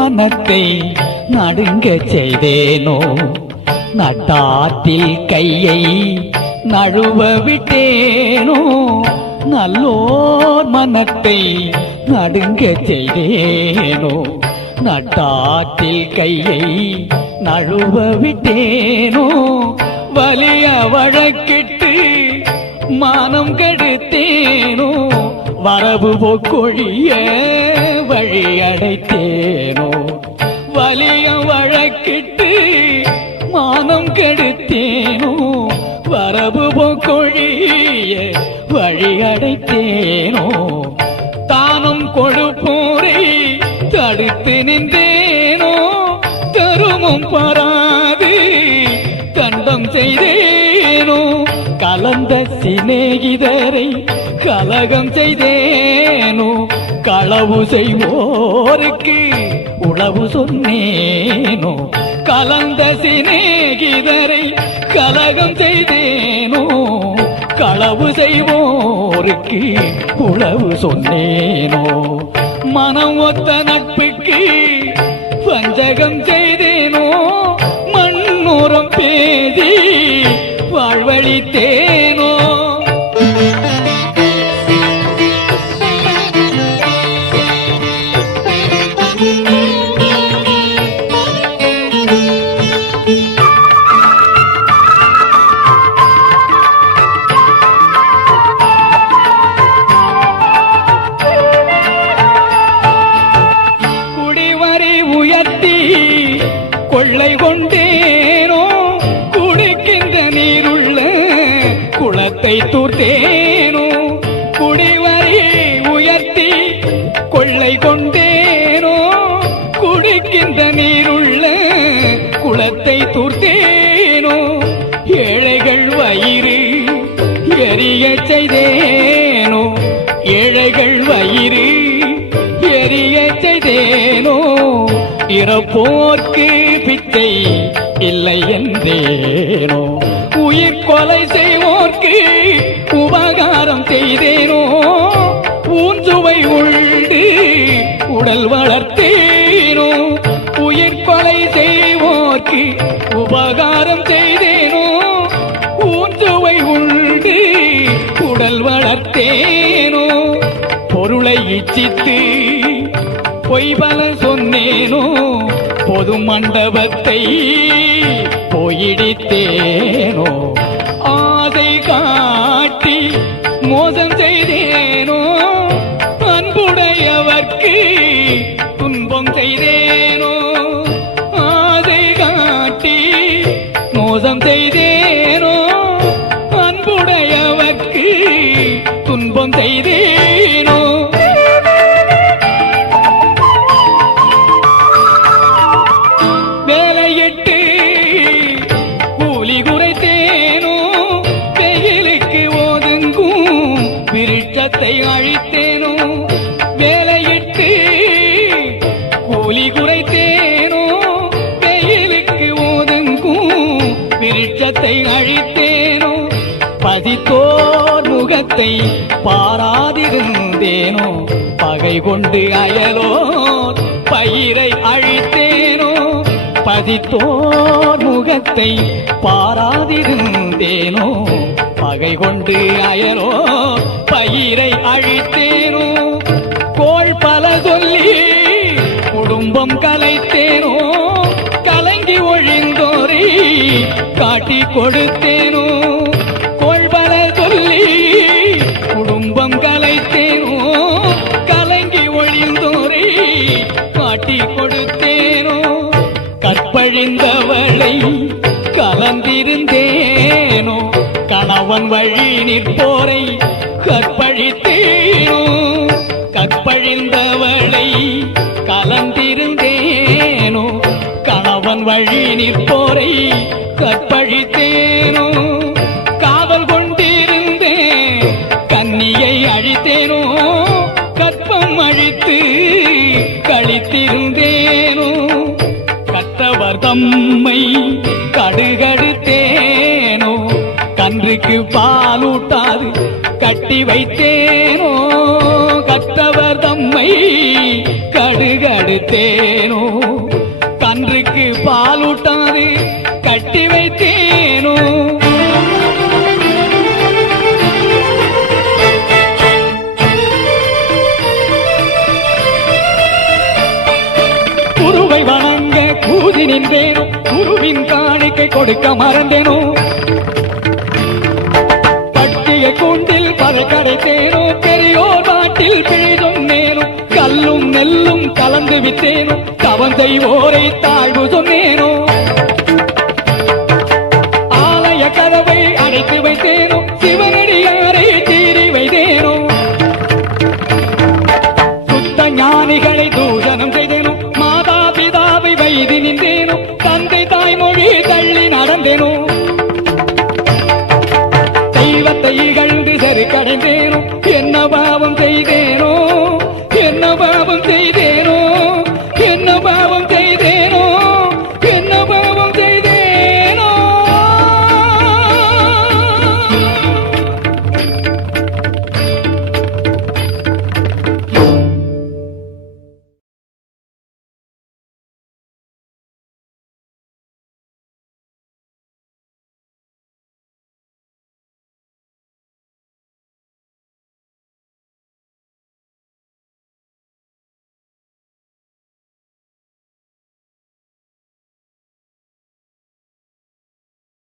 மனத்தை நடுங்க செய்தேனோ நட்டாற்றில் கையை நழுவ விட்டேனோ நல்லோர் மனத்தை நடுங்க செய்தேனோ நட்டாற்றில் கையை நழுவ விட்டேனோ வலிய வழக்கிட்டு மானம் கெடுத்தேனோ வரவு போக்கொழிய வழி அடைத்தேனோ வலிய வழக்கிட்டு மானம் கெடுத்தேனோ வரவு போக்கொழிய வழி அடைத்தேனோ தானம் கொடுப்போரை தடுத்து நின்றேனோ தருமம் பாராது தண்டம் செய்தேனோ கலந்த சிநேகிதரை கலகம் செய்தேனோ களவு செய்வோருக்கு உளவு சொன்னேனோ கலந்த சிநேகிதரை கலகம் செய்தேனோ களவு செய்வோருக்கு உளவு சொன்னேனோ மனம் ஒத்த நட்புக்கு வஞ்சகம் செய்தேனோ மண்ணோரம் பேதி வாழ்வழித்தேனோ குடிவரி உயர்த்தி கொள்ளை கொண்டேனோ குடிக்கின்ற நீருள்ள குளத்தை தூர்த்தேனோ குடிவரி உயர்த்தி கொள்ளை கொண்டேனோ குடிக்கின்ற நீருள்ள குளத்தை தூர்த்தேனோ ஏழைகள் வயிறு எரிய செய்தேனோ ஏழைகள் வயிறு எரிய செய்தேனோ இறப்போர்க்கு பிச்சை இல்லை என்றேனோ உயிர் கொலை செய்வோர்க்கு உபகாரம் செய்தேனோ ஊஞ்சுவை உண்டு உடல் வளர்த்தேனோ உயிர் கொலை செய்வோர்க்கு உபகாரம் செய்தேனோ ஊஞ்சுவை உண்டு உடல் வளர்த்தேனோ பொருளை இச்சித்து பொய் பல சொன்னேனோ பொது மண்டபத்தை போயிடித்தேனோ ஆசை காட்டி மோசம் செய்தேனோ அன்புடையவர்க்கு துன்பம் செய்தேனோ ஆசை காட்டி மோசம் செய்தேனோ அன்புடையவர்க்கு துன்பம் செய்தேனோ வேலையிட்டு கூலி குறைத்தேனோ வெயிலுக்கு ஒதுங்கும் விருட்சத்தை அழித்தேனோ வேலையிட்டு கூலி குறைத்தேனோ வெயிலுக்கு ஒதுங்கும் விருட்சத்தை அழித்தேனோ பதித்தோர் முகத்தை பாராதிருந்தேனோ பகை கொண்டு அயலோர் பயிரை அழித்தேனோ பதித்தோர் முகத்தை பாராதிருந்தேனோ பகை கொண்டு அயலோ பயிரை அழித்தேனோ கோள் பல சொல்லி குடும்பம் கலைத்தேனோ கலங்கி ஒழிந்தோரை காட்டி கொடுத்தேனோ கோள் பல சொல்லி குடும்பம் கலைத்தேனோ கலங்கி ஒழிந்தோரை காட்டி கொடுத்தேனோ கற்பழிந்தவளை கலந்திருந்தேனோ கணவன் வழி நிற்போரை கற்பழித்தேனோ கற்பழிந்தவளை கலந்திருந்தேனோ கணவன் வழி நிற்போரை கற்பழித்தேனோ காவல் கொண்டிருந்தேன் கன்னியை அழித்தேனோ கற்பம் அழித்து கழித்திருந்தேனோ கற்றவர் தம்மை கடுகடுத்தேனோ கன்றுக்கு பாலூட்டாது கட்டி வைத்தேனோ கற்றவர் தம்மை கடுகடுத்தேனோ கன்றுக்கு பாலூட்டாது கட்டி வைத்தேனோ குருவை வணங்க கூதி நின்றேனோ குருவின் காணிக்கை கொடுக்க மறந்தேனோ பட்டிய கூண்டில் பல கடைத்தேனோ பெரியோர் நாட்டில் பிழை சொன்னேனோ கல்லும் நெல்லும் கலந்து விட்டேனோ தவம் செய்வோரை தாழ்வு சொன்னேனோ